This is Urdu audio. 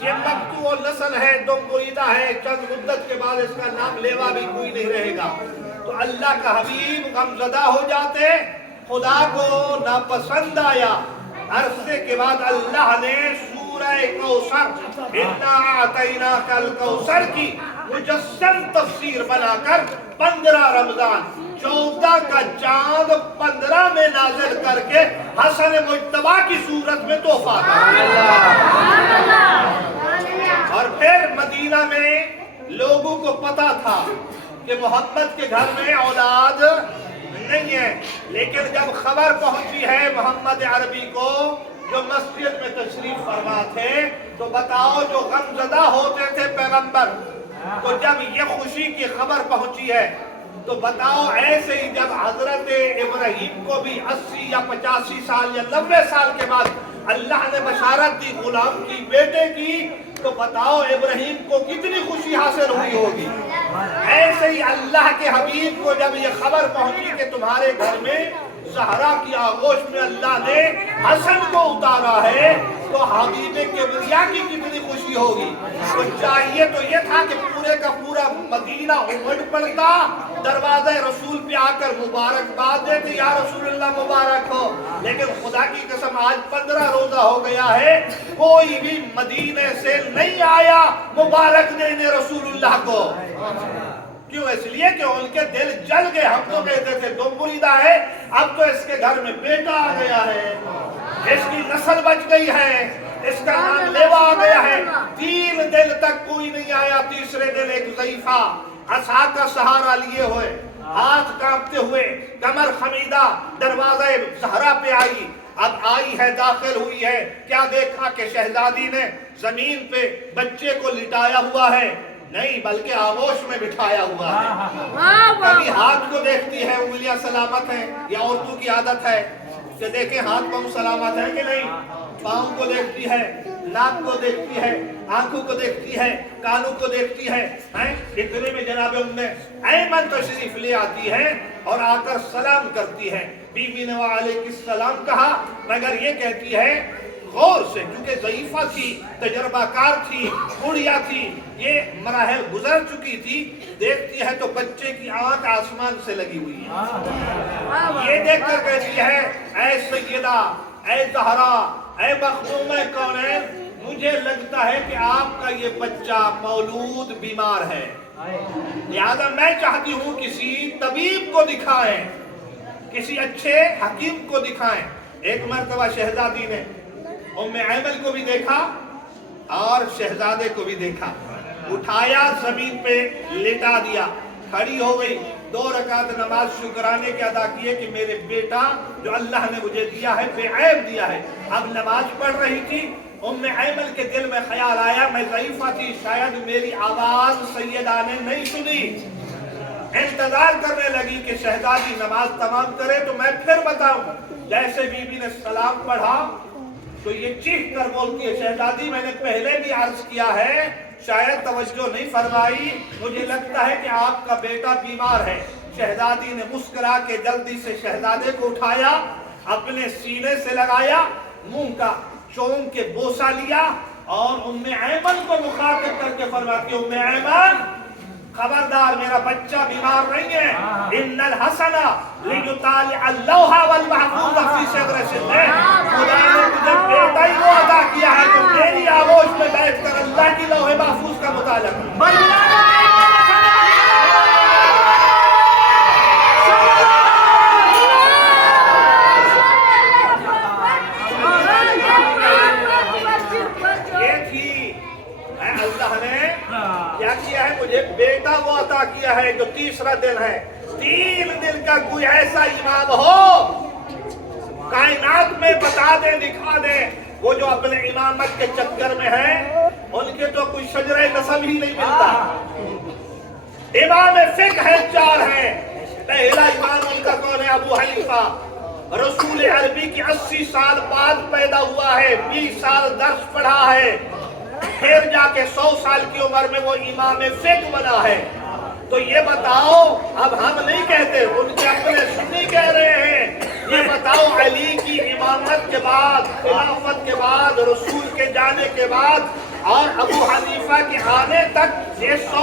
یہ مقطوع نسل ہے، دم بریدہ ہے، چند مدت کے بعد اس کا نام لیوا بھی کوئی نہیں رہے گا۔ تو اللہ کا حبیب غمزدہ ہو جاتے، خدا کو ناپسند آیا۔ عرصے کے بعد اللہ نے سورہ کوثر اِنَّا أَعْطَيْنَاكَ الْكَوْثَرَ کی مجسم تفسیر بنا کر 15 رمضان 14 کا چاند 15 میں نازل کر کے حسن مجتبیٰ کی صورت میں تحفہ دیا۔ اور پھر مدینہ میں لوگوں کو پتا تھا کہ محمد کے گھر میں اولاد نہیں ہے، لیکن جب خبر پہنچی ہے محمد عربی کو جو مسجد میں تشریف فرما تھے، تو بتاؤ جو غمزدہ ہوتے تھے پیغمبر، تو جب یہ خوشی کی خبر پہنچی ہے تو بتاؤ ایسے ہی جب حضرت ابراہیم کو بھی 80 یا 85 سال یا 90 سال کے بعد اللہ نے بشارت دی غلام کی، بیٹے کی، تو بتاؤ ابراہیم کو کتنی خوشی حاصل ہوئی ہوگی۔ ایسے ہی اللہ کے حبیب کو جب یہ خبر پہنچی کہ تمہارے گھر میں زہرا کی آغوش میں اللہ نے حسن کو اتارا ہے، تو حبیب کبریا کی کتنی خوشی ہوگی۔ تو چاہیے تو یہ تھا کہ پورے کا پورا مدینہ امڑ پڑتا، دروازہ رسول پہ آ کر مبارکباد دیتے، یا رسول اللہ مبارک ہو، لیکن خدا کی قسم آج 15 روزہ ہو گیا ہے، کوئی بھی مدینے سے نہیں آیا مبارک دینے رسول اللہ کو۔ کیوں؟ اس لیے کہ ان کے دل جل گئے۔ ہم تو کہتے تھے دم بریدہ ہے، اب تو اس کے گھر میں بیٹا آ گیا ہے، اس کی نسل بچ گئی ہے، اس کا نام لیوا آ گیا ہے۔ 3 دن تک کوئی نہیں آیا، تیسرے دن ایک ضعیفہ عصا کا سہارا لیے ہوئے، ہاتھ کانپتے ہوئے، کمر خمیدہ دروازہ زہرا پہ آئی۔ اب آئی ہے، داخل ہوئی ہے، کیا دیکھا کہ شہزادی نے زمین پہ بچے کو لٹایا ہوا ہے، نہیں بلکہ آغوش میں بٹھایا ہوا ہے۔ کبھی ہاتھ کو دیکھتی ہے، انگلیاں سلامت ہیں، یا عورتوں کی عادت ہے کہ دیکھیں ہاتھ پاؤں سلامت ہے کہ نہیں، پاؤں کو دیکھتی ہے، ناک کو دیکھتی ہے، آنکھوں کو دیکھتی ہے، کانوں کو دیکھتی ہے۔ اتنے میں جناب ام ایمن تشریف لے آتی ہے اور آ کر سلام کرتی ہے۔ بی بی نے وعلیکم السلام کہا، مگر یہ کہتی ہے غور سے، کیونکہ ضعیفہ تھی، تجربہ کار تھی، بڑھیا تھی، یہ مراحل گزر چکی تھی، دیکھتی ہے تو بچے کی آنکھ آسمان سے لگی ہوئی ہے۔ یہ دیکھ کر کہتی ہے اے سیدہ، اے زہرا، اے مخدوم کونین، مجھے لگتا ہے کہ آپ کا یہ بچہ مولود بیمار ہے، لہذا میں چاہتی ہوں کسی طبیب کو دکھائیں، کسی اچھے حکیم کو دکھائیں۔ ایک مرتبہ شہزادی نے ام ایمن کو بھی دیکھا اور شہزادے کو بھی دیکھا، اٹھایا زمین پہ لٹا دیا، کھڑی ہو گئی، 2 رکعت نماز شکرانے کے ادا کیے کہ میرے بیٹا جو اللہ نے مجھے دیا ہے بے عیب دیا ہے۔ اب نماز پڑھ رہی تھی، ام ایمن کے دل میں خیال آیا میں ضعیفہ تھی، شاید میری آواز سیدہ نے نہیں سنی، انتظار کرنے لگی کہ شہزادی نماز تمام کرے تو میں پھر بتاؤں۔ جیسے بی بی نے سلام پڑھا تو یہ چیخ کر بولتی ہے شہزادی میں نے پہلے بھی عرض کیا ہے، شاید توجہ نہیں فرمائی، مجھے لگتا ہے کہ آپ کا بیٹا بیمار ہے۔ شہزادی نے مسکرا کے جلدی سے شہزادے کو اٹھایا، اپنے سینے سے لگایا، منہ کا چوم کے بوسہ لیا اور ام ایمن کو مخاطب کر کے فرماتی ام ایمن خبردار میرا بچہ بیمار نہیں ہے، ان الحسن لیطالع اللوح والمحفوظ فی صغر سنہ، خدا نے مجھے بیٹا ہی وہ عطا کیا ہے تو میری آغوش میں بیٹھ کر اللہ کی لوح محفوظ کا مطالعہ کروں۔ مجھے بیٹا وہ عطا کیا ہے جو تیسرا دن ہے۔ 3 دن کا کوئی ایسا امام ہو کائنات میں بتا دے، دکھا دے، وہ جو اپنے امامت کے چکر میں ہیں ان کے تو کوئی شجرہ نسب ہی نہیں ملتا۔ امام فقہ ہے 4 ہیں، پہلا امام ان کا کون ہے؟ ابو حنیفہ، رسول عربی کی 80 سال بعد پیدا ہوا ہے، 20 سال درس پڑھا ہے، پھر جا کے 100 سال کی عمر میں وہ امام فقہ بنا ہے۔ تو یہ بتاؤ، اب ہم نہیں کہتے، ان کے اپنے سنی کہہ رہے ہیں، یہ بتاؤ علی کی امامت کے بعد، خلافت کے بعد، رسول کے جانے کے بعد اور تک یہ 100